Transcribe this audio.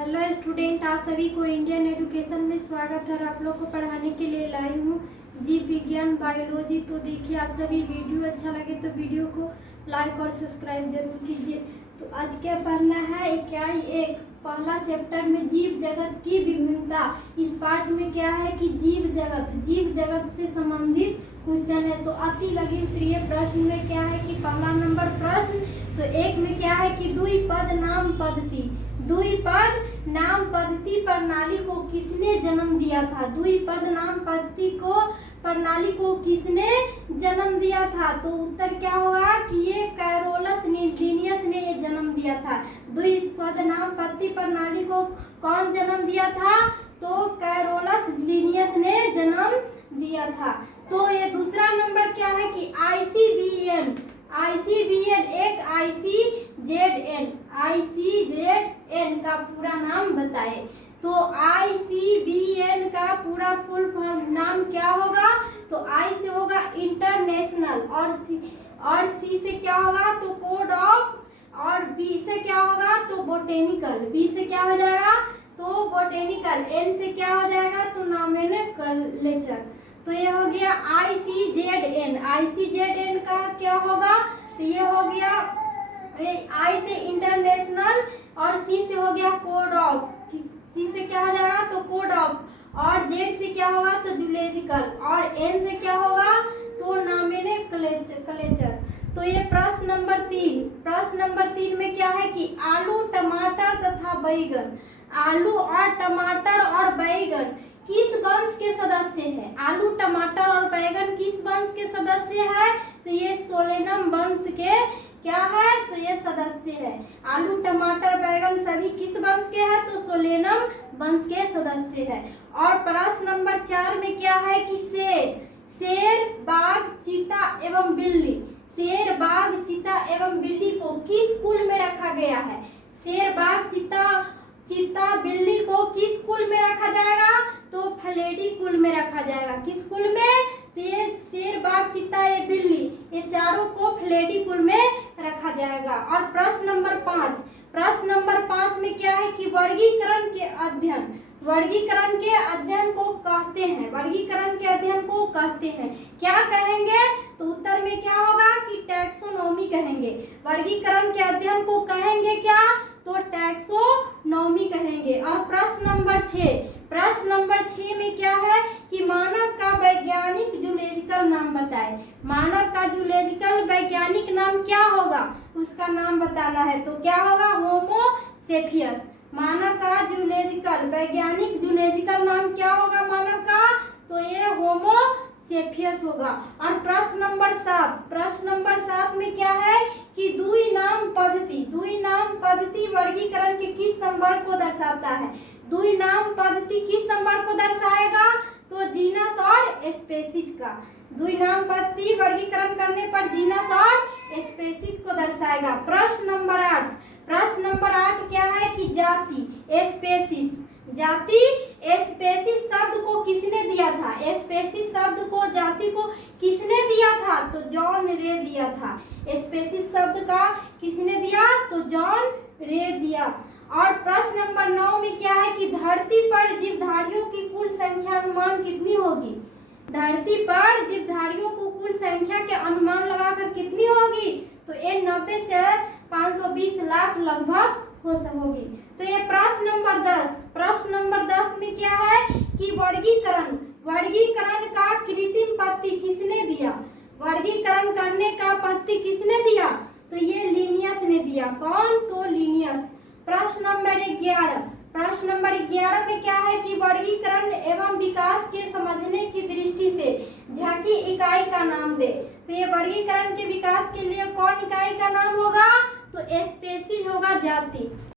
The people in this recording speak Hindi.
हेलो स्टूडेंट, आप सभी को इंडियन एजुकेशन में स्वागत है और आप लोग को पढ़ाने के लिए लाई हूँ जीव विज्ञान बायोलॉजी। तो देखिए, आप सभी वीडियो अच्छा लगे तो वीडियो को लाइक और सब्सक्राइब जरूर कीजिए। तो आज क्या पढ़ना है, इकाई 1 पहला चैप्टर में जीव जगत की विभिन्नता। इस पाठ में क्या है कि जीव जगत से संबंधित क्वेश्चन है। तो अति लघु उत्तरीय प्रश्न में क्या है कि पहला नंबर प्रश्न तो एक में क्या है कि द्विपद नाम पद्धति प्रणाली को किसने जन्म दिया था। द्विपद नाम पद्धति को प्रणाली को किसने जन्म दिया था। तो उत्तर क्या होगा कि ये कैरोलस लिनियस ने ये जन्म दिया था। द्विपद नाम पद्धति प्रणाली को कौन जन्म दिया था, तो कैरोलस लिनियस ने जन्म दिया था। तो ये दूसरा नंबर क्या है कि ICVN एक ICZN का पूरा नाम बताए। तो ICVN का पूरा फुल फॉर्म नाम क्या होगा, तो I से होगा इंटरनेशनल और C से क्या होगा तो कोड ऑफ, और B से क्या होगा तो बोटेनिकल, B से क्या हो जाएगा तो बोटेनिकल, N से क्या हो जाएगा तो नॉमेनक्लेचर। तो ये हो गया ICZN का क्या होगा, तो ये हो गया I से इंटरनेशनल और C से हो गया कोड ऑफ, C से क्या हो जाएगा तो कोड ऑफ, और Z से क्या होगा तो जूलॉजिकल, और N से क्या होगा तो नॉमेनक्लेचर। तो ये प्रश्न नंबर 3 में क्या है कि आलू टमाटर तथा बैगन, आलू और टमाटर और बैगन किस वंश के सदस्य है। आलू टमाटर और बैगन किस वंश के सदस्य है, तो ये सोलेनम वंश के क्या है तो ये सदस्य है। आलू टमाटर बैगन सभी किस वंश के हैं, तो सोलेनम वंश के सदस्य है। और प्रश्न नंबर 4 में क्या है कि शेर बाघ चीता एवं बिल्ली को किस कुल में रखा गया है। शेर बाघ चीता बिल्ली को किस कुल में रखा जाएगा, तो फलेडी कुल में रखा जाएगा। किस कुल में, तो ये शेर बाघ चीता ये बिल्ली ये चारों को फलेडी कुल में रखा जाएगा। और प्रश्न नंबर 5 में क्या है कि वर्गीकरण के अध्ययन को कहते हैं, क्या कहेंगे, तो उत्तर में क्या होगा कि टैक्सोनॉमी कहेंगे। वर्गीकरण के अध्ययन को कहेंगे क्या, तो टैक्सोनॉमी कहेंगे। और प्रश्न नंबर 6 में क्या है कि मानव का वैज्ञानिक जूलॉजिकल नाम बताएं। मानव का जूलॉजिकल वैज्ञानिक नाम क्या होगा, उसका नाम बताना है। तो क्या होगा होमो सेपियस। मानव का वैज्ञानिक जूलॉजिकल नाम क्या होगा मानव का, तो ये होमो सेपियस होगा। और प्रश्न नंबर 7 में क्या है कि द्वि नाम पद्धति वर्गीकरण के किस संवर्ग को दर्शाता है। द्वि नाम पद्धति किस संवर्ग को दर्शाएगा, तो जीनस और स्पेसीज का। द्वि नाम पद्धति वर्गीकरण करने पर जीनस और स्पेसीज को दर्शाएगा। प्रश्न नंबर 8 क्या है कि जाति स्पेसीज शब्द को किसने दिया था। स्पेसीज शब्द को जाति को किसने दिया था, तो जॉन रे दिया था। स्पेसीज शब्द का किसने दिया, तो जॉन रे दिया। और प्रश्न नंबर 9 में क्या है कि धरती पर जीवधारियों की कुल संख्या अनुमान कितनी होगी। धरती पर जीवधारियों को कुल संख्या के अनुमान लगाकर कितनी होगी, तो ये 90 से 520 लाख लगभग होगी। तो ये प्रश्न नंबर 10 में क्या है कि वर्गीकरण का कृत्रिम पद्धति किसने दिया। वर्गीकरण करने का पद्धति किसने दिया, तो ये लिनियस ने दिया। कौन, तो लिनियस। प्रश्न नंबर 11 में क्या है कि वर्गीकरण एवं विकास के समझने की दृष्टि से झांकी इकाई का नाम दे। तो ये वर्गीकरण के विकास के लिए कौन इकाई का नाम होगा, तो स्पेसीज होगा जाति।